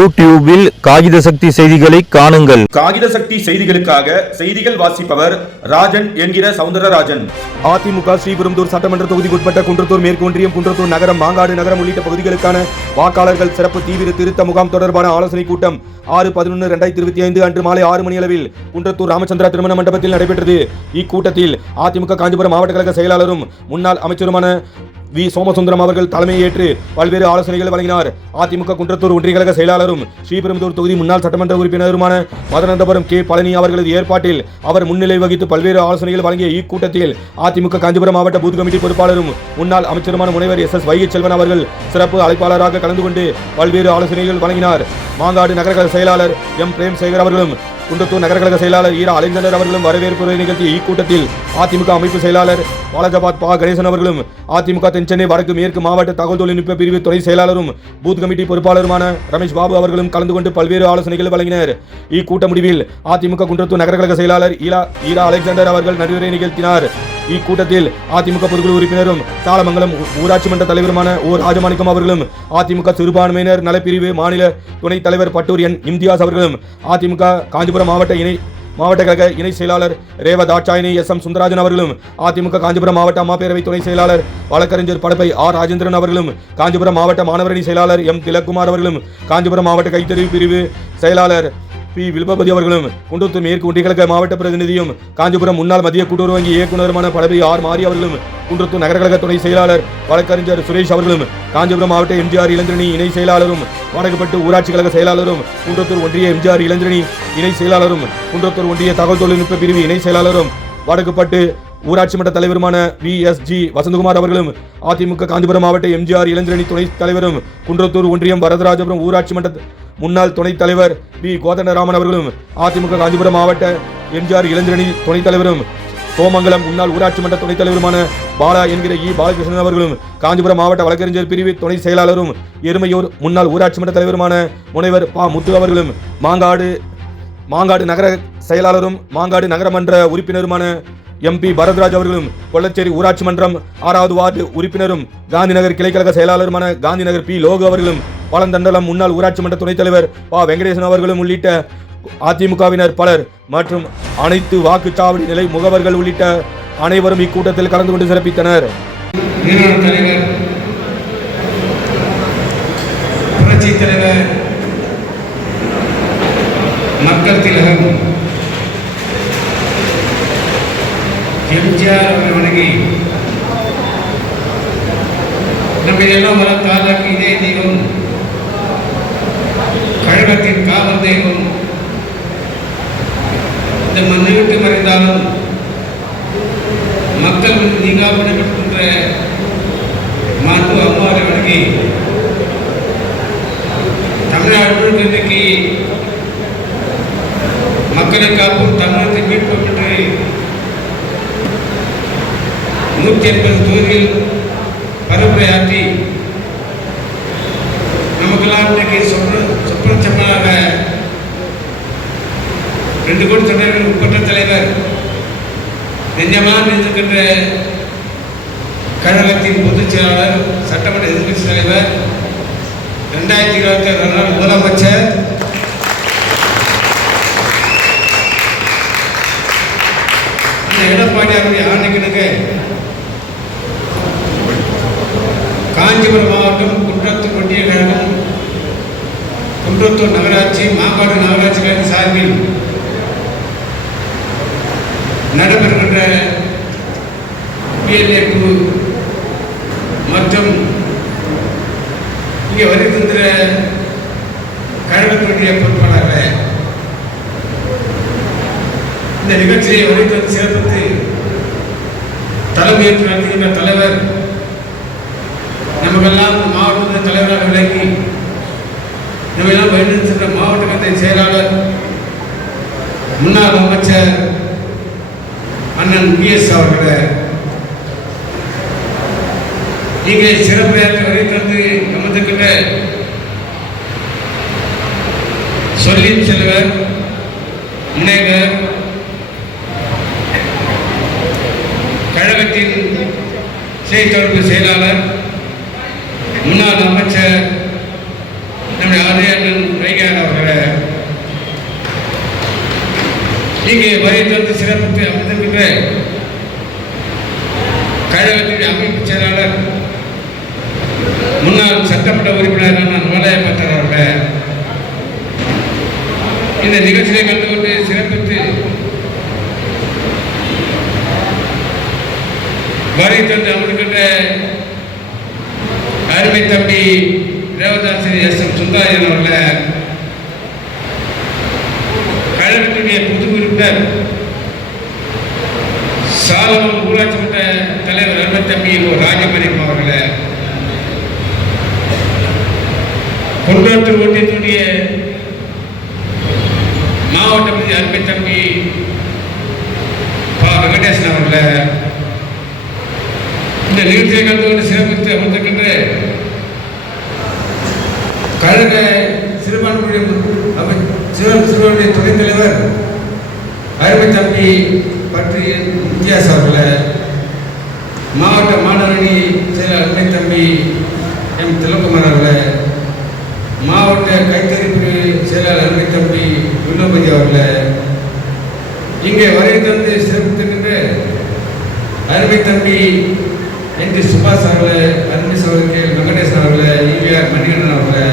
யூடியூபில் காகித சக்தி செய்திகளை காணுங்கள். காகித சக்தி செய்திகளுக்காக செய்திகள் வாசிப்பவர் ராஜன் என்கிற சவுந்தரராஜன். அதிமுக ஸ்ரீபெரும்புதூர் சட்டமன்ற தொகுதிக்குட்பட்ட குன்றத்தூர் மேற்கு ஒன்றியம், குன்றத்தூர் நகரம், மாங்காடு நகரம் உள்ளிட்ட பகுதிகளுக்கான வாக்காளர்கள் சிறப்பு தீவிர திருத்த முகாம் தொடர்பான ஆலோசனை கூட்டம் 6/11/2025 அன்று மாலை 6 மணி அளவில் குன்றத்தூர் ராமச்சந்திரா திருமண மண்டபத்தில் நடைபெற்றது. இக்கூட்டத்தில் அதிமுக காஞ்சிபுரம் மாவட்ட கழக செயலாளரும் முன்னாள் அமைச்சருமான வி. சோமசுந்தரம் அவர்கள் தலைமையேற்று பல்வேறு ஆலோசனைகள் வழங்கினார். அதிமுக குன்றத்தூர் ஒன்றிய கழக செயலாளரும் ஸ்ரீபெரும்புதூர் தொகுதி முன்னாள் சட்டமன்ற உறுப்பினருமான மதனந்தபுரம் கே. பழனி அவர்களது ஏற்பாட்டில் அவர் முன்னிலை வகித்து பல்வேறு ஆலோசனைகள் வழங்கிய இக்கூட்டத்தில் அதிமுக காஞ்சிபுரம் மாவட்ட பூத் கமிட்டி பொறுப்பாளரும் முன்னாள் அமைச்சருமான முனைவர் எஸ். வைகைச்செல்வன் அவர்கள் சிறப்பு அழைப்பாளராக கலந்து கொண்டு பல்வேறு ஆலோசனைகள் வழங்கினார். மாங்காடு நகர செயலாளர் எம். பிரேம்சேகர் அவர்களும் குன்றத்தூர் நகரக்கழக செயலாளர் ஈரா அலெக்சாண்டர் அவர்களும் வரவேற்புரை நிகழ்த்திய இக்கூட்டத்தில் அதிமுக அமைப்பு செயலாளர் வாலாஜாபாத் பா. கணேசன் அவர்களும் அதிமுக தென்சென்னை வடக்கு மேற்கு மாவட்ட தகவல் தொழில்நுட்ப பிரிவு துணை செயலாளரும் பூத் கமிட்டி பொறுப்பாளருமான ரமேஷ் பாபு அவர்களும் கலந்து கொண்டு பல்வேறு ஆலோசனைகள் வழங்கினர். இக்கூட்ட முடிவில் அதிமுக குன்றத்தூர் நகரக்கழக செயலாளர் ஈரா அலெக்சாண்டர் அவர்கள் நடுவரை நிகழ்த்தினார். இக்கூட்டத்தில் அதிமுக பொதுக்குழு உறுப்பினரும் சாலமங்கலம் ஊராட்சி மன்ற தலைவருமான ஓ. ராஜமாணிக்கம் அவர்களும் அதிமுக சிறுபான்மையினர் நலப்பிரிவு மாநில துணைத் தலைவர் பட்டூர் என். இம்தியாஸ் அவர்களும் அதிமுக காஞ்சிபுரம் மாவட்ட கழக இணை செயலாளர் ரேவ தாட்சாயினி எஸ். எம். சுந்தரராஜன் அவர்களும் அதிமுக காஞ்சிபுரம் மாவட்ட அம்மாப்பேரவை துணை செயலாளர் வழக்கறிஞர் படப்பை ஆர். ராஜேந்திரன் அவர்களும் காஞ்சிபுரம் மாவட்ட மாணவரணி செயலாளர் எம். திலக்குமார் அவர்களும் காஞ்சிபுரம் மாவட்ட கைத்தறிவு பிரிவு செயலாளர் பி. வில்பபதி அவர்களும் குன்றத்தூர் மேற்கு ஒன்றிய கழக மாவட்ட பிரதிநிதியும் காஞ்சிபுரம் முன்னாள் மத்திய கூட்டுறவு வங்கி இயக்குநருமான படப்பை ஆர். மாரி அவர்களும் குன்றத்தூர் நகரக்கழக துணை செயலாளர் வழக்கறிஞர் சுரேஷ் அவர்களும் காஞ்சிபுரம் மாவட்ட எம்ஜிஆர் இளந்திரணி இணை செயலாளரும் வடக்குப்பட்டு ஊராட்சி கழக செயலாளரும் குன்றத்தூர் ஒன்றிய எம்ஜிஆர் இளந்திரணி இணை செயலாளரும் குன்றத்தூர் ஒன்றிய தகவல் தொழில்நுட்ப பிரிவு இணை செயலாளரும் வடக்குப்பட்டு ஊராட்சி மன்ற தலைவருமான வி. எஸ். ஜி. வசந்தகுமார் அவர்களும் அதிமுக காஞ்சிபுரம் மாவட்ட எம்ஜிஆர் இளந்திரணி துணை தலைவரும் குன்றத்தூர் ஒன்றியம் வரதராஜபுரம் ஊராட்சி மன்ற முன்னாள் துணைத் தலைவர் பி. கோதண்டராமன் அவர்களும் அதிமுக காஞ்சிபுரம் மாவட்ட எம்ஜிஆர் இளந்திரணி துணைத் தலைவரும் சோமங்கலம் முன்னாள் ஊராட்சி மன்ற துணைத் தலைவருமான பாலா என்கிற இ. பாலகிருஷ்ணன் அவர்களும் காஞ்சிபுரம் மாவட்ட வழக்கறிஞர் பிரிவு துணை செயலாளரும் எருமையூர் முன்னாள் ஊராட்சி மன்ற தலைவருமான முனைவர் பா. முத்து அவர்களும் மாங்காடு நகர செயலாளரும் மாங்காடு நகரமன்ற உறுப்பினருமான எம்பி பரத்ராஜ் அவர்களும் கொள்ளச்சேரி ஊராட்சி மன்றம் 6வது வார்டு உறுப்பினரும் காந்திநகர் கிளைக்கழக செயலாளருமான காந்திநகர் பி. லோகு அவர்களும் பாலந்தண்டலம் முன்னாள் ஊராட்சி மன்ற துணைத் தலைவர் பா. வெங்கடேசன் அவர்களும் உள்ளிட்ட அதிமுகவினர் பலர் மற்றும் அனைத்து வாக்குச்சாவடி நிலை முகவர்கள் உள்ளிட்ட அனைவரும் இக்கூட்டத்தில் கலந்து கொண்டு சிறப்பித்தனர். மக்கள் திலகம் எம்ஜிஆர் அவர்கள் வணங்கி நம்ம எல்லாம் வளர்த்தாலாக்கு இதே தெய்வம், கழகத்தின் காவல் தெய்வம், இந்த மண்ணை விட்டு மறைந்தாலும் மக்கள் நீங்காப்படுகின்ற மாண்பு அம்மாவை வணங்கி தமிழ்நாடு முழுக்க இன்றைக்கு மக்களை காப்போம் தமிழகத்தை மீட்போம் என்று 180 தொகுதியில் பரப்புரையாற்றி நமக்கெல்லாம் இன்றைக்கு சொப்பனச்சப்பனாக 2 கோடி தொண்டர்கள் உட்பட்ட தலைவர், நெஞ்சமாக நின்றிருக்கின்ற கழகத்தின் பொதுச் செயலாளர், சட்டமன்ற எதிர்க்கட்சி தலைவர், 2026 முதலமைச்சர், எடப்பாடியாருடைய ஆணைக்கிணங்க காஞ்சிபுரம் மாவட்டம் குன்றத்தூர் ஒன்றிய கழகம், குன்றத்தூர் நகராட்சி, மாங்காடு நகராட்சி கழக சார்பில் நடைபெறுகின்ற பிஎல்ஏ மற்றும் இங்கே வருகின்ற கழகத்தினுடைய பொறுப்பாளர்கள் இந்த நிகழ்ச்சியை வருகிறது சிறப்பித்து தலைமையேற்று நடத்துகின்ற தலைவர், நமக்கெல்லாம் மாவட்ட தலைவராக விளங்கி நம்மெல்லாம் வழிநடத்துகின்ற மாவட்ட கழக செயலாளர், முன்னாள் அமைச்சர் அண்ணன் பி.எஸ். அவர்களை இங்கே சிறப்புரையாற்றி வருகிறது நமதுக்கிட்ட சொல்லி செல்வர், முனைவர், கழகத்தின் செய்தித்தொடர்பு செயலாளர், முன்னாள் அமைச்சர் நம்முடைய ஆதரவு வைகார் அவர்களை இங்கே வரை தந்து சிறப்பித்து அமர்ந்திருக்கின்ற கழகத்தின் அமைப்பு செயலாளர் முன்னாள் சட்டமன்ற உறுப்பினர் நோலாயப்பட்டர் அவர்களை இந்த நிகழ்ச்சியை கண்டுகொண்டு சிறப்பித்து வரை தந்து அமர்ந்திருக்கின்ற அருமை தம்பி தேவதாசி எஸ்.எம். சுந்தாரியன் அவர்களை கழகத்தினுடைய பொது உறுப்பினர் சாலமன் ஊராட்சி மன்ற தலைவர் அருமை தம்பி ராஜமணியம் அவர்களை குன்றத்தூர் ஒன்றியத்தினுடைய மாவட்ட பிரதி அருமை தம்பி வெங்கடேசன் அவர்களை இந்த நிகழ்ச்சியை கலந்து சிறப்பித்து அமர்ந்திருக்கின்ற கழக சிறுபான்மையுடைய துணைத் தலைவர் அருமை தம்பி பற்றி வித்தியாசம் அவர்களை மாவட்ட மாணவரணி செயலர் அருமை தம்பி எம். திலகுமார் அவர்களை மாவட்ட கைத்தறிப்பு செயலாளர் அருமை தம்பி வினோபதி அவர்களை இங்கே வரை தந்து சிறப்பித்திருக்கின்ற அருமை தம்பி என்.டி. சுபாஷ் அவர்களை அருமை சகோதரர் வெங்கடேசன் அவர்களை ஈவிஆர் மணிகண்டன் அவர்களை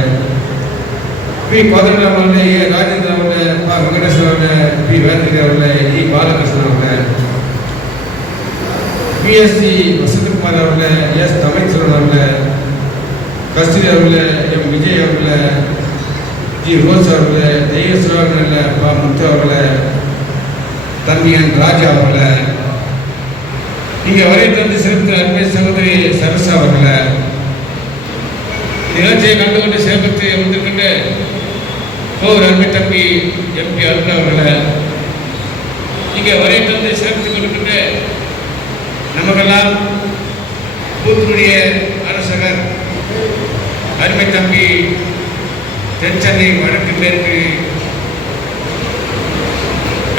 பி. கோதண்டராம் அவர்களை ஏ. ராஜேந்திரன் அவர்களை வெங்கடேசன் அவர்களை பி. வேந்தகிரி அவர்களை இ. பாலகிருஷ்ணன் அவர்களை பி.எஸ்.சி. வசந்தகுமார் அவர்களை எஸ். தமிழ்ச்செல்வன் அவர்களை கஸ்தூரி அவர்களை எம். விஜய் அவர்களை ஜி. ரோஸ் அவர்களை தெய்வசுராவில் முத்து அவர்களை தம்பியன் ராஜா அவர்களை இங்கே வரை தந்து சிறந்த அன்பை சகோதரி சரசா அவர்களை நிகழ்ச்சியை கண்டுகொண்டு சேமித்து வந்திருக்கின்ற அருமை தம்பி எம்பி அருண் அவர்களை இங்கே வரை தந்து சேர்த்து கொண்டிருக்கின்ற நமக்கெல்லாம் பூத்தினுடைய அரசகர் அருமை தம்பி தென் சென்னை வடக்கு மேற்கு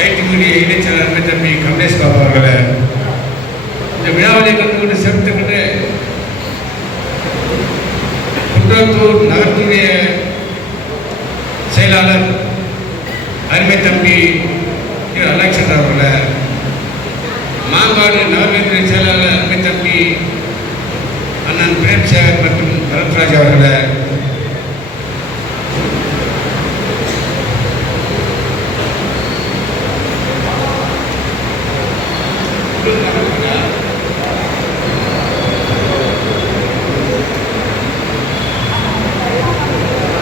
ஐடினுடைய இணைச்சர் அருமை தம்பி கமலேஷ் பாபு அவர்களை இந்த விழாவை கண்டுகொண்டு சேர்த்துக்கின்ற குன்றத்தூர் நகரத்துடைய செயலாளர் அருமை தம்பி அலெக்சாண்டர் அவர்களை மாங்காடு நகர்மன்ற செயலாளர் அருமை தம்பி அண்ணன் பிரேம்சேகர் மற்றும் பரத்ராஜ் அவர்களை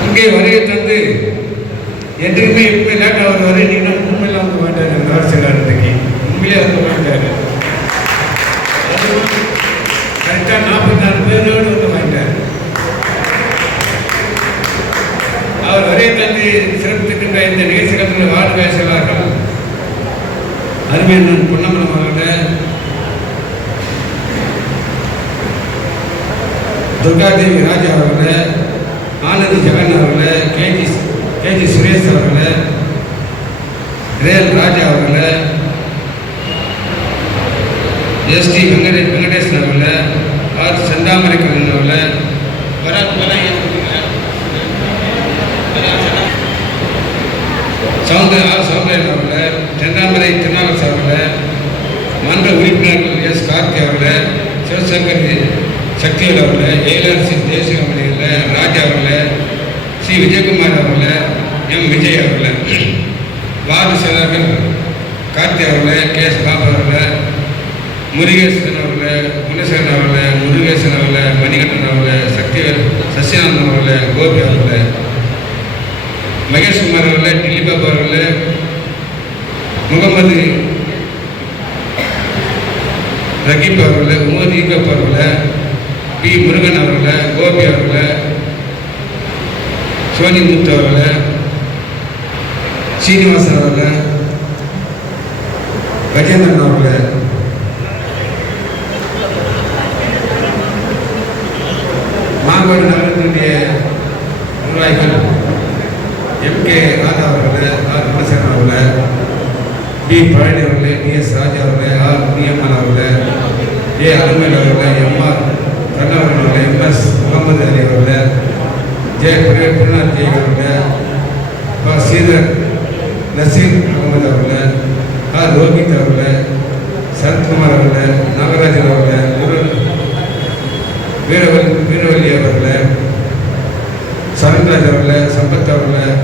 இங்கே வரையை தந்து என்றைக்குமே எப்பவுமே லேட்டாக வருவார். நீங்கள் உண்மையில வந்து மாட்டார் அரசியலாளத்துக்கு உண்மையிலே வந்து மாட்டார். கரெக்டாக 44 பேரோடு வந்து வாங்கிட்டார். அவர் வரையை தந்து சிறப்பித்திருக்கின்ற இந்த நிகழ்ச்சிகள் வார்டு செயலாளர்கள் அருமையண்ணன் பொன்னம்பலம் அவர்களை துர்காதேவி ராஜா அவர்களை ஆனந்தி ஜெகன் அவர்களை கேஜி சுரேஷ் அவர்களை ரேல் ராஜா அவர்களை எஸ்.டி. வெங்கடேசன் அவர்களை ஆர். செந்தாமரை கண்ணன் அவர்களை சௌந்தரன் அவர்களை செந்தாமரை திருநாகரசு அவர்களை மன்ற உறுப்பினர்கள் எஸ். கார்த்தி அவர்களை சிவசங்கர் சக்திவேல் அவர்களை ஏலரசி தேசிய அவர்களை ராஜா அவர்களை சி. விஜயகுமார் அவர்களை எம். விஜய் அவர்களை வார்டு செயலாளர்கள் கார்த்தி அவர்களை கே. எஸ். பாபு அவர்களை முருகேசன் அவர்களை குணசேகரன் அவர்களை முருகேசன் அவர்களை மணிகண்டன் அவர்களை சக்திவேல் சசியானந்தன் அவர்களை கோபி அவர்களை மகேஷ்குமார் அவர்களை டில்லி பாபு அவர்களை முகமது ரகீப் அவர்களை உமர் ஈகப் அவர்களை பி. முருகன் அவர்களை கோபி அவர்களை சோனிமுத்து அவர்களை சீனிவாசன் அவர்களை கஜேந்திரன் அவர்களை மாங்காடு நகரத்தினுடைய நிர்வாகிகள் எம்.கே. ராதா அவர்களை ஆர். குணசேகரன் அவர்களை பி. பழனி அவர்களை டி.எஸ். ராஜா அவர்களை ஆர். முனியம்மன் அவர்களை ஏ. அலுமேல் அவர்களை எம்.ஆர். கண்ணவர்கள் அவர்களை எம்.எஸ். முகமது அலி அவர்களை ஜே. பிரணாத் அவர்களை ஸ்ரீதர் நசீர் அகமது அவர்கள், ரோஹித் அவர்கள், சரத்குமார் அவர்கள், நாகராஜன் அவர்கள், வீரவல்லி அவர்கள், சரண்ராஜ் அவர்கள், சம்பத் அவர்கள்,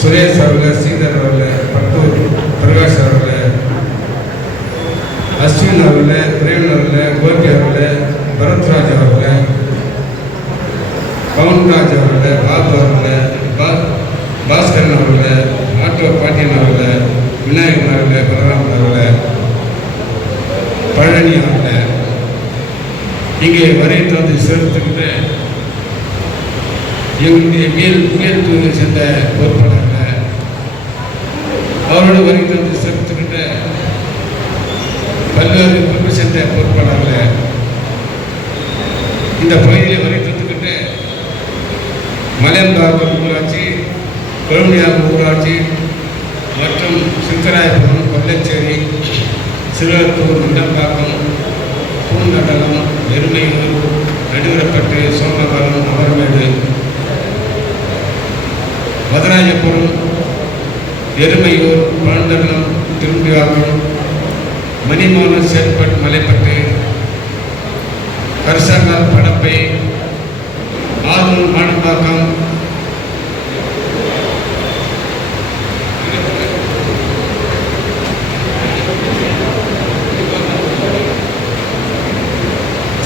சுரேஷ் அவர்கள், ஸ்ரீதர் அவர்கள், பட்டூர் பிரகாஷ் அவர்கள், அஸ்வின் அவர்கள், பிரேமன் அவர்கள், கோபி அவர்கள், பரத்ராஜ் அவர்கள், பவன்ராஜ் அவர்கள், பாபு அவர்கள், பாஸ்கரன் அவர்கள், ஆட்டோ பாட்டியன் அவர்கள், விநாயகன் அவர்கள், பலராமன் அவர்கள், பழனி அவர்கள், இங்கே வரை தந்து சேர்த்துக்கிட்ட எங்களுடைய மேல்தூரை சேர்ந்த பொறுப்பாளர்கள், அவரோடு வரை தந்து சேர்த்துக்கிட்ட பல்வேறு பொறுப்பு சேர்ந்த பொறுப்பாளர்கள், இந்த பகுதியில் வரை தந்துக்கிட்ட மலையம்பாக்கம் ஊராட்சி, கொழும்பியாக்கம் ஊராட்சி மற்றும் சித்தராயபுரம், கொல்லச்சேரி, சிறுவத்தூர், இடம்பாக்கம், பூந்தடலம், எருமையூர், நடுவரப்பட்டு, சோமபுரம், அமர்மேடு, மதுராஜபுரம், எருமையூர், பழந்தடலம், திரும்பியாக்கம், மணிமோகன், சேல்பட், மலைப்பட்டு, கரிசங்கால், படப்பை, ஆரூர், மாடம்பாக்கம்,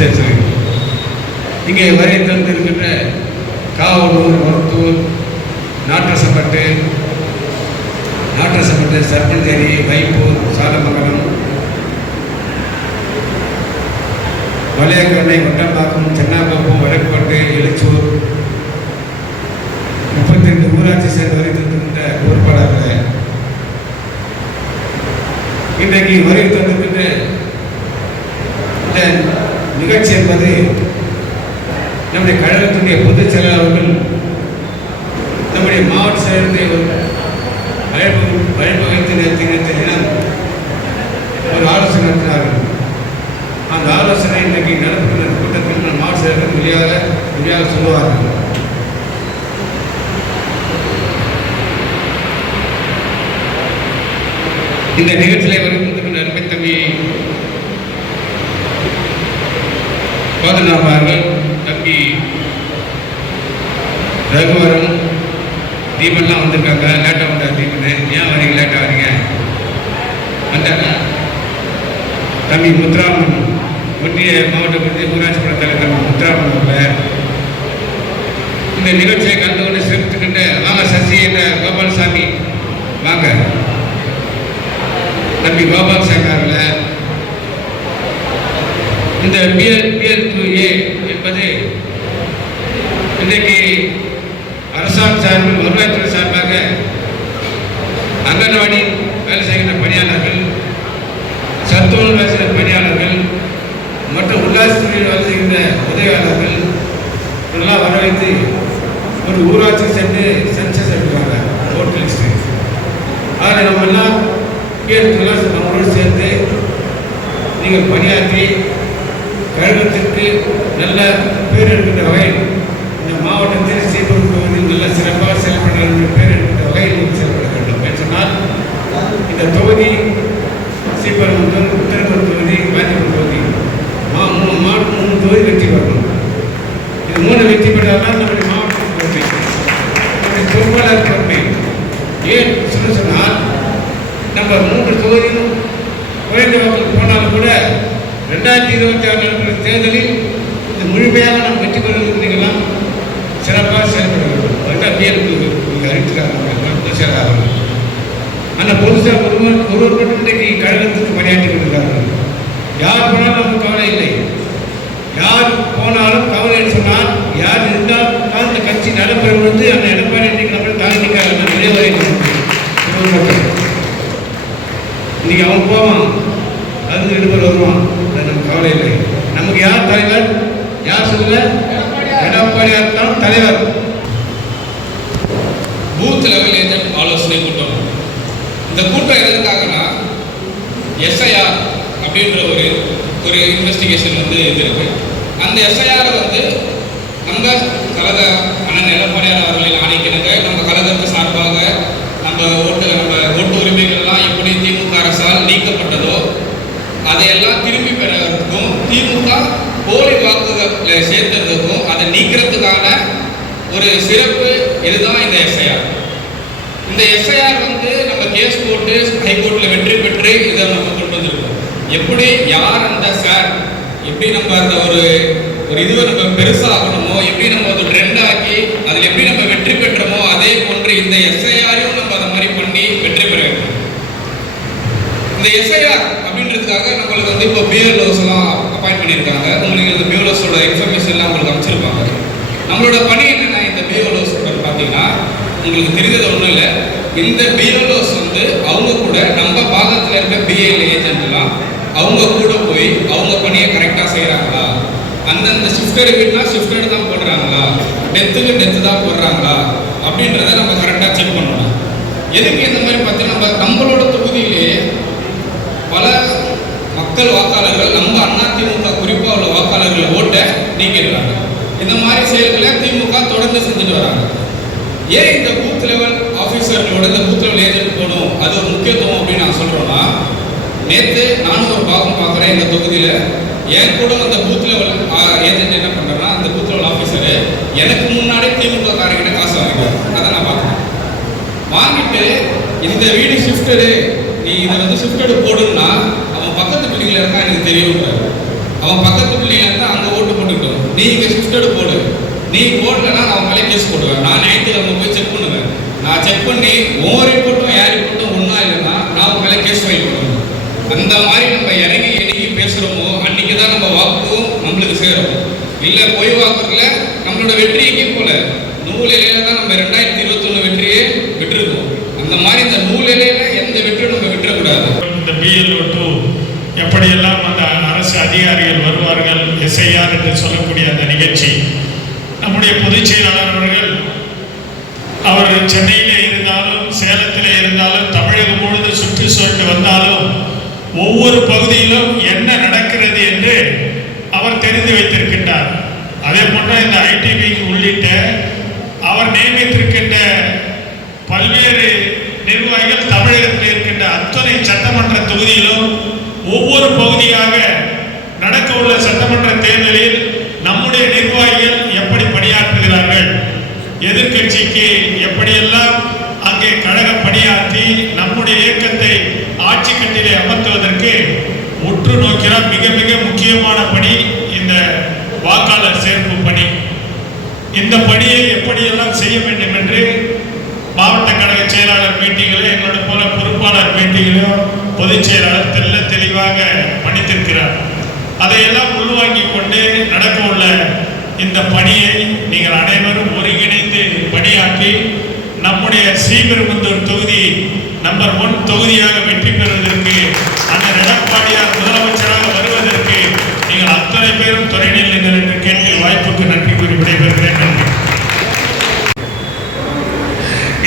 சரி இங்கே வரை தந்திருக்கின்ற காவலூர், மருத்தூர், நாட்டரசப்பட்டு, சர்பஞ்சேரி, வைப்பூர், சாலமங்கலம், வளையக்கரணை, வட்டம்பாக்கம், சென்னாகப்பம், வடக்குப்பட்டு, எழுச்சூர் 32 ஊராட்சி சேர்ந்து வரை தந்திருக்கின்ற பொறுப்பாளர்கள், இன்றைக்கு வரை தந்திருக்கின்ற இந்த நிகழ்ச்சி என்பது நம்முடைய கழகத்தினுடைய பொதுச் செயலாளர்கள் நம்முடைய மாவட்ட செயலத்தை வழிவகைத்து நேற்று தினம் ஒரு ஆலோசனை நடத்தினார்கள். அந்த ஆலோசனை இன்றைக்கு நடத்துகிற கூட்டத்தில் மாவட்ட செயலர்கள் வெளியாக சொல்லுவார்கள். இந்த நிகழ்ச்சியை வருகின்ற அருமை தம்பி கோதநாபார்கள், தம்பி ரகுவரன், தீபன்லாம் வந்திருக்காங்க. லேட்டாக வந்தார் தீபன். ஏன் வரீங்க, லேட்டாக வரீங்க? வந்தாங்க. தம்பி முத்துராமன், ஒன்றிய மாவட்ட ஊராட்சி மன்ற தலைவர் தம்பி முத்துராமன் அவர்கள் இந்த நிகழ்ச்சியை கலந்து கொண்டு சேர்த்துக்கிட்டு வாங்க. சசி என்ற கோபாலசாமி வாங்க. தம்பி கோபாலசாமி அவர்கள் இந்த PL2A என்பது இன்றைக்கு அரசாங்க சார்பில் வருவாய்த்துறை சார்பாக அங்கன்வாடி வேலை செய்கின்ற பணியாளர்கள், சத்துணவு வேலை செய்கிற பணியாளர்கள் மற்றும் உள்ளாட்சித்துறையில் வேலை செய்கின்ற உதவியாளர்கள் இதெல்லாம் வர வைத்து ஒரு ஊராட்சி சென்று சென்சஸ் எடுக்கிறாங்க, ஓட்டர் லிஸ்ட்டு. அதில் நம்ம எல்லாம் நம்மளோடு சேர்ந்து நீங்கள் பணியாற்றி கழகத்திற்கு நல்ல பேர் எடுக்கின்ற வகையில் இந்த மாவட்டத்தில் சீர்புரம் பகுதியில் நல்ல சிறப்பாக செயல்பட பேர் எடுக்கின்ற வகையில் செயல்பட வேண்டும் என்று சொன்னால் இந்த தொகுதி சீர்புரம் உத்தரகூர் தொகுதி, காஞ்சிபுரம் தொகுதி 3 தொகுதி வெற்றி பெறணும். இது 3 வெற்றி பெற்றால்தான் நம்முடைய மாவட்டத்தின் பொறுமை, நம்முடைய பொறுப்பாளர் பொறுமை. ஏன் சொன்னால் நம்ம 3 தொகுதியும் குறைந்த வாக்கில் போனாலும் கூட 2026 தேர்தலில் இந்த முழுமையாக நாம் வெற்றி பெறுவதற்கெல்லாம் சிறப்பாக செயல்பட வேண்டும். அதுதான் PL2 அறிவிக்கிறார்கள் செயலாளர்கள். அந்த பொதுசாக ஒருவர் மட்டும் இன்றைக்கு கழகத்துக்கு பணியாற்றி கொண்டிருக்கிறார்கள். யார் போனாலும் நமக்கு கவலை இல்லை. யார் போனாலும் கவலை சொன்னால் யார் இருந்தால் இந்த கட்சி நடைபெறுவது அந்த எடப்பாடி இன்றைக்கு நம்ம தாண்டி நிற்கிறார்கள். நிறைய வரை இன்னைக்கு அவன் போவான், அது 2 பேர் வருவான், அது நமக்கு கவலை இல்லை. நமக்கு யார் தலைவர், யார் சொல்லல, எடப்பாடியார் தான் தலைவர். பூத் லெவல் ஏஜென்ட் ஆலோசனை கூட்டம். இந்த கூட்டம் எதற்காகனா SIR அப்படின்ற ஒரு இன்வெஸ்டிகேஷன் இது இருக்கு. அந்த SIR நம்ம கழக அண்ணன் எடப்பாடியார் அவர்களின் ஆணைக்கிணங்க நம்ம கழகத்து சார்பாக சேர்த்ததுக்கும் அதை நீக்கிறதுக்கான ஒரு சிறப்பு இதுதான் இந்த எஸ்ஐஆர். இந்த எஸ்ஐஆர் வந்து நம்ம கேஸ் போட்டு ஹைகோர்ட்டில் வெற்றி பெற்று இதை நம்ம கொண்டு வந்திருக்கோம். எப்படி யார் அந்த சார் எப்படி நம்ம அந்த ஒரு இதுவை நம்ம பெருசாகணுமோ, எப்படி நம்ம ஒரு ட்ரெண்ட் ஆக்கி அதில் எப்படி நம்ம வெற்றி பெற்றோமோ அதே போன்று இந்த எஸ்ஐஆரையும் நம்ம அதை மாதிரி பண்ணி வெற்றி பெற வேண்டும். இந்த எஸ்ஐஆர் அப்படின்றதுக்காக நம்மளுக்கு வந்து இப்போ பிஎல்ஓஸ்லாம் அப்பாயிண்ட் பண்ணியிருக்காங்க. உங்களுக்கு இந்த பிஎல்ஓஸோட இன்ஃபர்மேஷன் எல்லாம் உங்களுக்கு அமைச்சிருப்பாங்க. நம்மளோட பணி என்னென்னா இந்த பிஎல்ஓஸ் பார்த்தீங்கன்னா உங்களுக்கு தெரிஞ்சது ஒன்றும் இல்லை. இந்த பிஎல்ஓஸ் வந்து அவங்க கூட நம்ம பாகத்தில் இருக்க பிஎல் ஏஜென்ட்லாம் அவங்க கூட போய் அவங்க பணியை கரெக்டாக செய்கிறாங்களா, அந்தந்த ஷிஃப்டடு வீட்னா ஷிஃப்டடு தான் போடுறாங்களா, டெத்துக்கு டெத்து தான் போடுறாங்களா அப்படின்றத நம்ம கரெக்டாக செக் பண்ணணும். எதுக்கு இந்த மாதிரி பார்த்தீங்கன்னா நம்மளோட தொகுதியிலேயே பல மக்கள் வாக்காளர்கள் நம்ம அதிமுக குறிப்பாக உள்ள வாக்காளர்களை ஓட்டை நீக்கிடுறாங்க. இந்த மாதிரி செயல்களை திமுக தொடர்ந்து செஞ்சுட்டு வராங்க. ஏன் இந்த பூத் லெவல் ஆஃபீஸர்களோட இந்த பூத் லெவல் ஏஜென்ட் போகணும், அது ஒரு முக்கியத்துவம் அப்படின்னு நான் சொல்கிறோன்னா, நேற்று நானும் ஒரு பாகம் பார்க்குறேன் இந்த தொகுதியில். என் கூட அந்த பூத் லெவல் ஏஜென்ட் என்ன பண்ணுறேன்னா, அந்த பூத் லெவல் ஆஃபீஸரு எனக்கு முன்னாடியே திமுக காரங்கிட்ட காசு வாங்கிடுவார். அதை நான் பார்க்குறேன். வாங்கிட்டு இந்த வீடு ஷிஃப்டடு, நீ இதை வந்து ஷிஃப்டடு போடுன்னா அவன் பக்கத்து பிள்ளைங்கள இருக்கா எனக்கு தெரியும்ன்றார். அவன் பக்கத்து பிள்ளைங்க இருந்தால் அங்கே ஓட்டு போட்டுக்கிட்டோம், நீ இங்கே ஷிஃப்டடு போடு, நீ போடலன்னா நான் மேலே கேஸ் போடுவேன். நான் ஞாயிற்றுக்கிழமை போய் செக் பண்ணுவேன். நான் செக் பண்ணி உன் ரிப்போர்ட்டும் யார் ரிப்போர்ட்டும் ஒன்றா இல்லைன்னா நான் உன் மேலே கேஸ் ஃபைல் பண்ணுவேன். அந்த மாதிரி நம்ம இறங்கி என்னைக்கு பேசுகிறோமோ அன்றைக்கி தான் நம்ம வாக்கும் நம்மளுக்கு சேரும். இல்லை பொய் வாக்குறதுல நம்மளோட வெற்றி எங்கேயும் போல நூல் இலையில தான் நம்ம 2021 வெற்றியே விட்டுருக்கோம். அந்த மாதிரி இந்த நூல் இலையில எந்த வெற்றியும் நம்ம விட்டுறக்கூடாது. இந்த BLO2 எப்படியெல்லாம் அந்த அரசு அதிகாரிகள் வருவார்கள், எஸ்ஐஆர் என்று சொல்லக்கூடிய அந்த நிகழ்ச்சி, நம்முடைய பொதுச் செயலாளர் அவர்கள் அவர் சென்னையிலே இருந்தாலும் சேலத்திலே இருந்தாலும் தமிழகம் முழுவதும் சுற்றி சொல்லிட்டு வந்தாலும் ஒவ்வொரு பகுதியிலும் என்ன நடக்கிறது என்று அவர் தெரிந்து வைத்திருக்கின்றார். அதே போன்ற இந்த ITV உள்ளிட்ட அவர் நியமித்திருக்கின்ற பல்வேறு நிர்வாகிகள் தமிழகத்தில் இருக்கின்ற அத்தனை சட்டமன்ற தொகுதியிலும் ஒவ்வொரு பகுதியாக நடக்க உள்ள சட்டமன்ற தேர்தலில் நம்முடைய நிர்வாகிகள் எப்படி பணியாற்றுகிறார்கள், எதிர்கட்சிக்கு எப்படியெல்லாம் அங்கே கழக பணியாற்றி நம்முடைய இயக்கத்தை ஆட்சி கட்டிலே அமர்த்துவதற்கு உற்று நோக்கிறார். மிக மிக முக்கியமான பணி இந்த வாக்காளர் சேர்ப்பு பணி. இந்த பணியை எப்படியெல்லாம் செய்ய வேண்டும் என்று மாவட்ட கழக செயலாளர் மீட்டிங்கில் எங்களோட போல பொறுப்பாளர் மீட்டிங்கிலும் பொதுச் செயலாளர் தெளிவாக பணித்திருக்கிறார். அதையெல்லாம் உள்வாங்கிக் கொண்டு நடக்க உள்ள இந்த பணியை நீங்கள் அனைவரும் ஒருங்கிணைந்து பணியாற்றி நம்முடைய ஸ்ரீபெரும்புதூர் தொகுதி நம்பர் 1 தொகுதியாக வெற்றி பெறுவதற்கு, அண்ணன் எடப்பாடியார் முதலமைச்சராக வருவதற்கு நீங்கள் அத்தனை பேரும் துணை நில்லுங்கள் என்று கேட்டு வாய்ப்புக்கு நன்றி கூறி விடைபெறுகிறேன். நன்றி.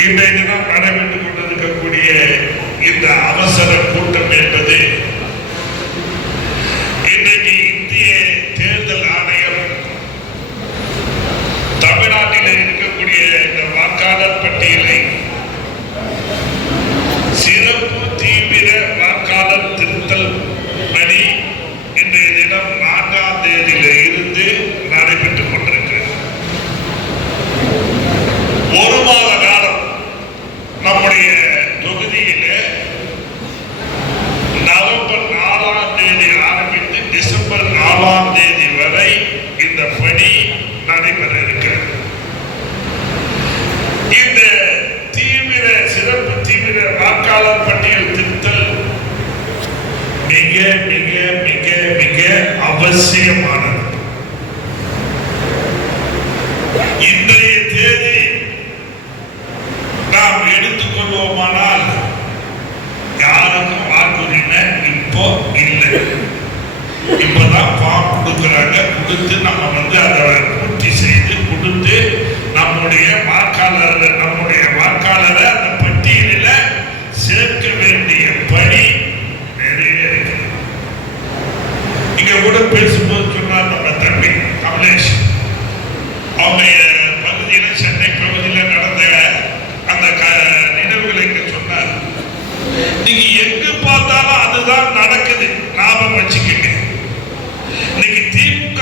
இன்றைய தினம் நடைபெற்றுக் கொண்டிருக்கக்கூடிய இந்த அவசர கூட்டம் என்பது இன்றைக்கு இந்திய தேர்தல் ஆணையம் தமிழ்நாட்டில் இருக்கக்கூடிய இந்த வாக்காளர் பட்டியலை சிறப்பு தீவிர வாக்காளர் திருத்தல் பணி இன்றைய தினம் 4ஆம் தேதியில இருந்து நடைபெற்றுக் கொண்டிருக்கிறது. ஒரு மாத காலம் நம்முடைய தொகுதியில நவம்பர் 4ஆம் தேதி ஆரம்பித்து டிசம்பர் 4ஆம் தேதி வரை இந்த பணி நடைபெற இருக்கிறது. இந்த சிறப்பு தீவிர வாக்காளர் பட்டியல் திருத்தல் மிக மிக மிக மிக அவசியமானது. இன்றைய தேதி நாம் எடுத்துக்கொள்வோமானால் யாருக்கும் வாக்குரிமை இப்போ இல்லை. இப்பதான் ஃபார்ம் கொடுக்குறாங்க, கொடுத்து நம்ம அதை பூர்த்தி செய்து கொடுத்து நம்முடைய வாக்காளரை அந்த பட்டியலில் சேர்க்க வேண்டிய பணி நிறைய இருக்கு. இங்க கூட பேசும்போது சொன்னார் நம்ம தம்பி கமலேஷ், அவங்க பகுதியில் சென்னை பகுதியில் நடந்த அந்த நினைவுகளை இங்க சொன்னார். நீங்க எங்கு பார்த்தாலும் அதுதான் நடக்குது, ஞாபகம் வச்சுக்கோங்க. இன்னைக்கு திமுக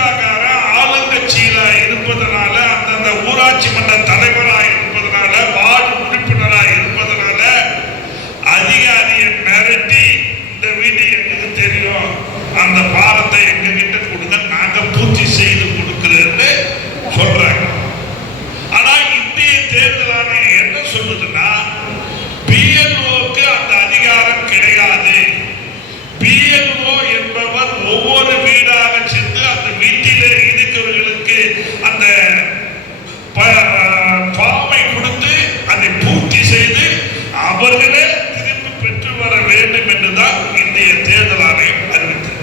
ஆளுங்கட்சி சொல்லுதுன்னா பிஎல்ஓக்கு அந்த அதிகாரம் கிடையாது. பிஎல்ஓ என்பவர் ஒவ்வொரு வீடாக சென்று அந்த வீட்டிலே இருக்கிறவர்களுக்கு அந்த ஃபார்மை கொடுத்து அதை பூர்த்தி செய்து அவர்களே திரும்பி பெற்று வர வேண்டும் என்றுதான் இந்திய தேர்தல் ஆணையம் அறிவித்தது.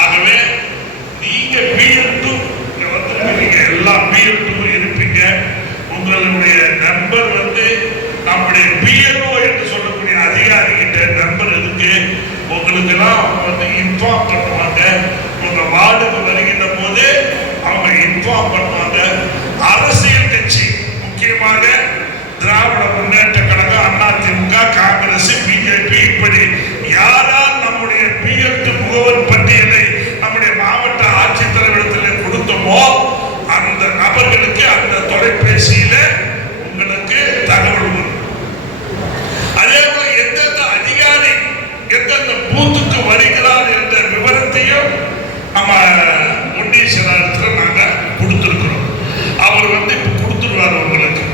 ஆகவே நீங்க பிஎல்2 நீங்க எல்லாம் பிஎல்2 இருப்பீங்க. உங்களுடைய நம்பர் வந்து நம்முடைய பிஎல்ஓ என்று சொல்லக்கூடிய அதிகாரி கிட்ட நம்பர் இருக்கு. உங்களுக்கு எல்லாம் வந்து இன்ஃபார்ம் பண்ணுவாங்க. உங்க வார்டுக்கு வருகின்ற போது அவங்க இன்ஃபார்ம் பண்ணுவாங்க. அரசியல் கட்சி முக்கியமாக திராவிட முன்னேற்ற கழகம், அதிமுக, காங்கிரஸ், பிஜேபி இப்படி யாரால் நம்முடைய பிஎல்2 முகவர் பட்டியலை நம்முடைய மாவட்ட ஆட்சித்தலைவரிடத்தில் கொடுத்தோமோ அந்த நபர்களுக்கு அந்த தொலைபேசியில உங்களுக்கு தகவல் வரும். அதே போல எந்தெந்த அதிகாரி எந்தெந்த பூத்துக்கு வருகிறார் என்ற விவரத்தையும் நம்ம ஒன்றிய செயலாளர் நாங்க கொடுத்திருக்கிறோம். அவர் வந்து இப்ப கொடுத்துருவார் உங்களுக்கு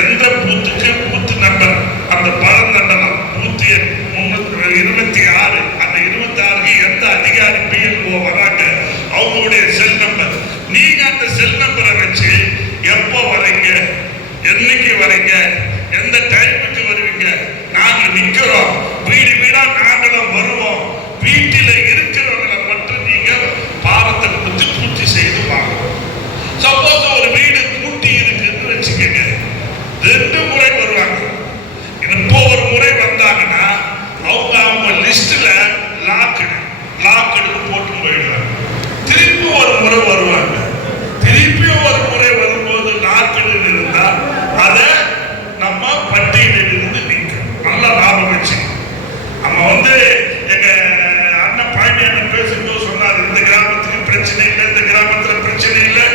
எந்த பூத்துக்கு பூத்து நம்பர், அந்த பழந்தண்டலம் பூத்து எண் 326 அந்த 26க்கு எந்த அதிகாரி பிஎல்ஓ வராங்க அவங்களுடைய செல் நம்பர். நீங்க அந்த செல் நம்பரை வச்சு எப்போ வரீங்க, என்னைக்கு வரீங்க, எந்த டைமுக்கு வருவீங்க, நாங்க நிக்கிறோம், வீடு வீடா நாங்களும் வருவோம், வீட்டில் இருக்கிறவங்களை மட்டும் நீங்க பாரத்தை கொடுத்து பூர்த்தி செய்து வாங்கணும். சப்போஸ் ஒரு வீடு பூட்டி இருக்குன்னு வச்சுக்கோங்க, 2 முறை வருவாங்க. இப்போ ஒரு முறை வந்தாங்கன்னா அவங்க லிஸ்ட்ல லாக்டு போட்டு போயிடுவாங்க. திருப்பி ஒரு முறை வருவாங்க. திருப்பியும் ஒரு முறை வரும்போது லாக்டு இருந்தா அதை நம்ம பட்டியலில் இருந்து நீக்கணும். நல்லா லாபம் வச்சு நம்ம வந்து எங்க அண்ணன் பாண்டியன் பேசும்போது சொன்னார், இந்த கிராமத்துக்கு பிரச்சனை இல்லை, இந்த கிராமத்துல பிரச்சனை இல்லை.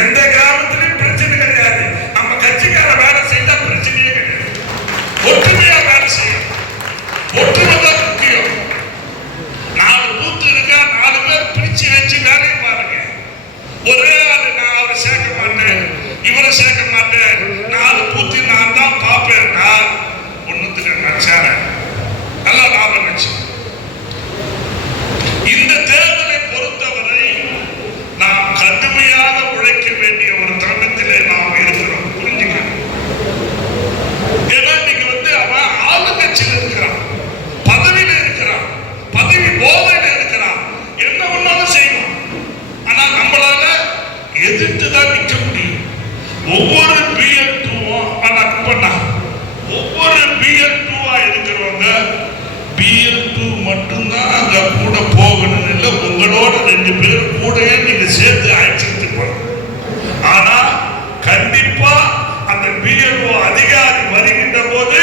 எந்த கிராமத்திலும் பிரச்சனை கிடையாது. நம்ம கட்சிக்கார வேலை செய்தா பிரச்சனையே கிடையாது. ஒற்றுமையா வேலை செய்யும். ஒற்றுமை தான் முக்கியம். 4 பூத்து இருக்கா, 4 பேர் பிரிச்சு வச்சு வேலையை பாருங்க. ஒரே ஆளு நான் அவரை சேர்க்க மாட்டேன், இவரை சேர்க்க மாட்டேன், 4 பூத்து நான் தான் பார்ப்பேன்னா ஒண்ணுத்துக்கு நான் சேரேன். நல்லா லாபம் வச்சு இந்த தேர்தலை பொறுத்தவரை நாம் கடுமையாக உழைக்க வேண்டிய ஒரு தருணத்திலே நாம் இருக்கிறோம். புரிஞ்சுக்கணும். ஏன்னா நீங்க வந்து அவன் ஆளுங்கட்சியில் இருக்கிறான், பதவியில இருக்கிறான், பதவி போதையில இருக்கிறான், என்ன ஒன்னாலும் செய்வான். ஆனா நம்மளால எதிர்த்து தான் நிற்க முடியும். ஒவ்வொரு பிஎல்2 ஒவ்வொரு பிஎல்2 இருக்கிறவங்க பிஎல்2 மட்டும்தான் அங்க கூட போகணும் இல்லை, உங்களோட 2 பேர் கூடவே நீங்க சேர்த்து அழைச்சிட்டு போகணும். ஆனா கண்டிப்பா அந்த பிஎல்ஓ அதிகாரி வருகின்ற போது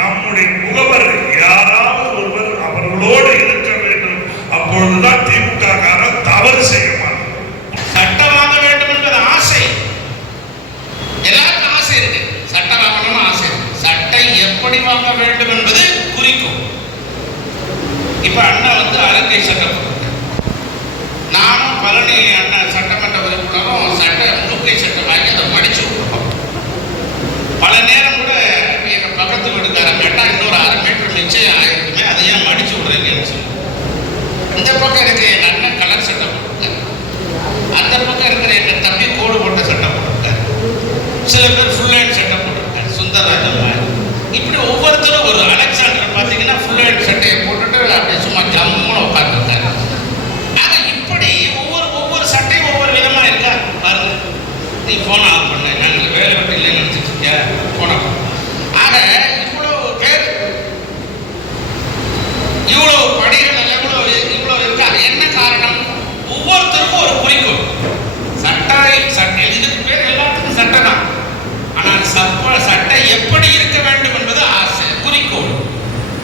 நம்முடைய முகவர் யாராவது ஒருவர் அவர்களோடு இருக்க வேண்டும். அப்பொழுதுதான் திமுக காரர் தவறு செய்ய மாட்டார். சட்டம் வாங்க வேண்டும் என்பது ஆசை, எல்லாருக்கும் ஆசை இருக்கு. சட்டம் வாங்கணும்னு ஆசை இருக்கு. சட்டை எப்படி வாங்க வேண்டும் என்பது குறிக்கும். இப்ப அண்ணா வந்து அலங்கை சட்டம், நானும் பழனி அண்ணன் சட்டமன்ற உறுப்பினரும் முழுக்கை சட்டம் வாங்கி அதை படிச்சு விட்டுருக்கோம். பல நேரம் கூட எங்க பக்கத்து வீட்டுக்காரன் கேட்டா இன்னொரு 6 மீட்டர் நிச்சயம் ஆயிருக்குமே, அதை ஏன் மடிச்சு விடுறீங்கன்னு சொல்லி. இந்த பக்கம் இருக்கிற எங்க அண்ணன் கலர் சட்டம் போட்டிருக்காரு, அந்த பக்கம் இருக்கிற எங்க தம்பி கோடு போட்ட சட்டம் போட்டிருக்காரு, சில பேர் ஃபுல் ஹேண்ட் சட்டம் போட்டிருக்காரு, சுந்தரராஜன். இப்படி ஒவ்வொருத்தரும் ஒரு அலெக்சாண்டர் பார்த்தீங்கன்னா ஃபுல் ஹேண்ட் சட்டையை போட்டுட்டு அப்படியே சும்மா ஜம்முன்னு உட்காந்துருக்காரு. ஆக இப்படி ஒவ்வொரு சட்டையும் ஒவ்வொரு விதமா இருக்கா பாருங்க. நீ போன் ஆஃப் பண்ண, நாங்கள் வேலை விட்டு இல்லைன்னு நினைச்சிட்டு இருக்கியா, போன. ஆக இவ்வளவு பேர், இவ்வளவு படிகள், இவ்வளவு இருக்கா. என்ன காரணம்? ஒவ்வொருத்தருக்கும் ஒரு குறிக்கோள். சட்டை இதுக்கு பேர் எல்லாத்துக்கும் சட்டை தான். ஆனால் சட்டை எப்படி இருக்க வேண்டும் என்பது ஆசை, குறிக்கோள்.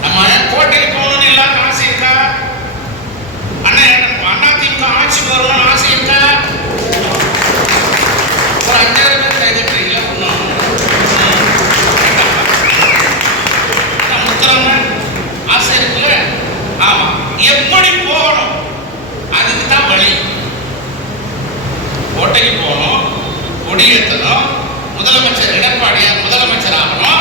நம்ம கோட்டைக்கு போகணும்னு எல்லாருக்கும் ஆசை இருக்கா? அதிமுக ஆட்சிக்கு வரணும்னு ஆசை இருக்கா? ஒரு 5000 பேர் கைதட்டுறீங்களா? முத்திரங்க ஆசை இருக்குல்ல? ஆமா. எப்படி போகணும் அதுக்கு தான் வழி. கோட்டைக்கு போகணும், கொடியேற்றணும், முதலமைச்சர் எடப்பாடியார் முதலமைச்சர் ஆகணும்,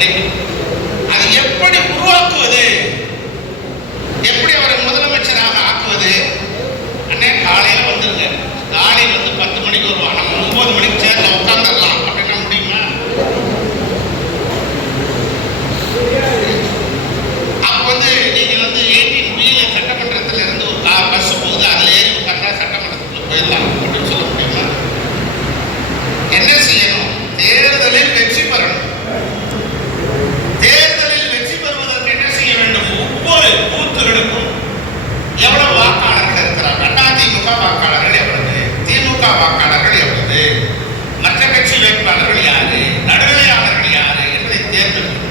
கிடைக்கும். அதை எப்படி உருவாக்குவது, எப்படி அவரை முதலமைச்சராக ஆக்குவது? அண்ணே காலையில வந்துருங்க, காலையில வந்து 10 மணிக்கு வருவான், நம்ம 9 மணிக்கு சேர்ல உட்காந்துடலாம் அப்படின்னா முடியுமா? அப்ப வந்து நீங்க வந்து 18B சட்டமன்றத்துல இருந்து ஒரு பஸ் போகுது, அதுல ஏறி உட்கார்ந்தா சட்டமன்றத்துக்குள்ள போயிடலாம் அப்படின்னு சொல்ல முடியுமா? என்ன செய்யணும்? தேர்தலில் வெற்றி பெறணும். தேர்தலில் வெற்றி பெறுவதற்கு என்ன செய்ய வேண்டும்? ஒவ்வொரு பூத்துகளுக்கும் எவ்வளவு வாக்காளர்கள் இருக்கிறார், அதிமுக வாக்காளர்கள் எவ்வளவு, திமுக வாக்காளர்கள் எவ்வளவு, மற்ற கட்சி வேட்பாளர்கள் யாரு, நடுநிலையாளர்கள் யாரு என்பதை தேர்ந்தெடுக்கணும்.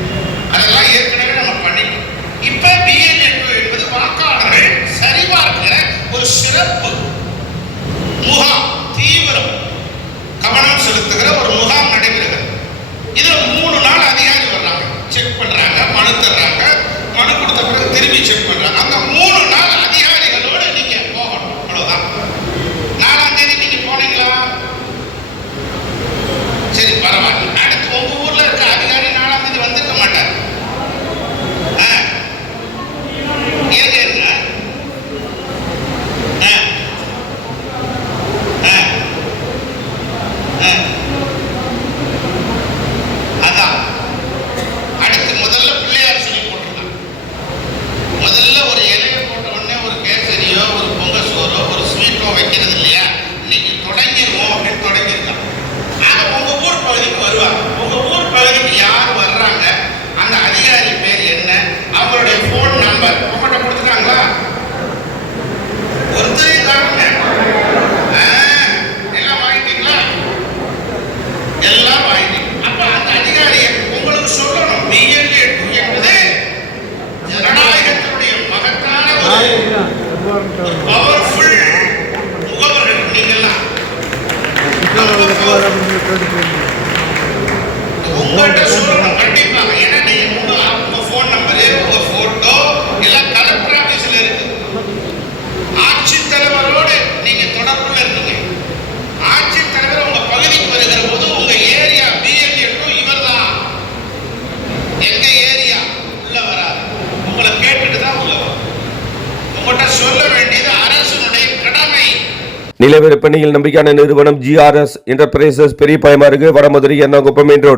அதெல்லாம் ஏற்கனவே நம்ம பண்ணிட்டோம். இப்ப BLO என்பது வாக்காளர்கள் சரிபார்க்கிற ஒரு சிறப்பு முகாம், தீவிரம் கவனம் செலுத்துகிற ஒரு முகாம் நடைபெறுகிறது. இதுல 3 நாள் அதிகாரி வர்றாங்க, செக் பண்றாங்க, மனு தர்றாங்க, மனு கொடுத்த பிறகு திரும்பி செக் பண்றாங்க. அந்த 3 நாள் அதிகாரிகளோடு நீங்க போகணும், அவ்வளவுதான். 4ஆம் தேதி நீங்க போனீங்களா? சரி பரவாயில்ல. அடுத்து உங்க ஊர்ல இருக்க அதிகாரி 4ஆம் தேதி வந்திருக்க மாட்டார். அதான் அடுத்து முதல்ல பிள்ளையார் சொல்லி போட்டிருக்காங்க. முதல்ல ஒரு இலையை போட்ட உடனே ஒரு கேசரியோ ஒரு பொங்க சோறோ ஒரு ஸ்வீட்டோ வைக்கிறது இல்லையா? இன்னைக்கு தொடங்கிடுவோம் அப்படின்னு தொடங்கியிருக்காங்க. ஆனா உங்க ஊர் பகுதிக்கு வருவாங்க. உங்க ஊர் பகுதிக்கு யார் வர்றாங்க, அந்த அதிகாரி பேர் என்ன, அவங்களுடைய போன் நம்பர் உங்கள்கிட்ட கொடுத்துட்டாங்களா? ஒருத்தரையும் காணுங்க. எல்லாம் வாங்கிட்டீங்களா? எல்லாம் வாங்கிட்டீங்க. அப்ப அந்த அதிகாரியை உங்களுக்கு சொல்லணும். BLO என்பது ஜனநாயகத்தினுடைய மகத்தான ஒரு பவர்ஃபுல் முகவர்கள். நீங்கெல்லாம் உங்கள்கிட்ட சொல்லணும் கண்டிப்பாக. ஏன்னா நீங்க உங்க போன் நம்பரு, உங்க போட்டோ எல்லாம் கலெக்டர் ஆபீஸ்ல இருக்கு. ஆட்சித்தலைவரோடு நீங்க தொடர்புல இருக்கீங்க. ஆட்சித்தலைவர் உங்க பகுதிக்கு வருகிற போது உங்க ஏரியா BLO இவர்தான், எங்க ஏரியா உள்ள வராது, உங்களை கேட்டுட்டு தான் உள்ள வரும். உங்கள்கிட்ட சொல்ல வேண்டியது அரசுடைய கடமை. நில விற்பனையில் நம்பிக்கையான நிறுவனம் GRS என்டர்பிரைசஸ், பெரிய பாயமாறு, வடமதுரை, எர்ணாகுப்பம் மெயின் ரோடு.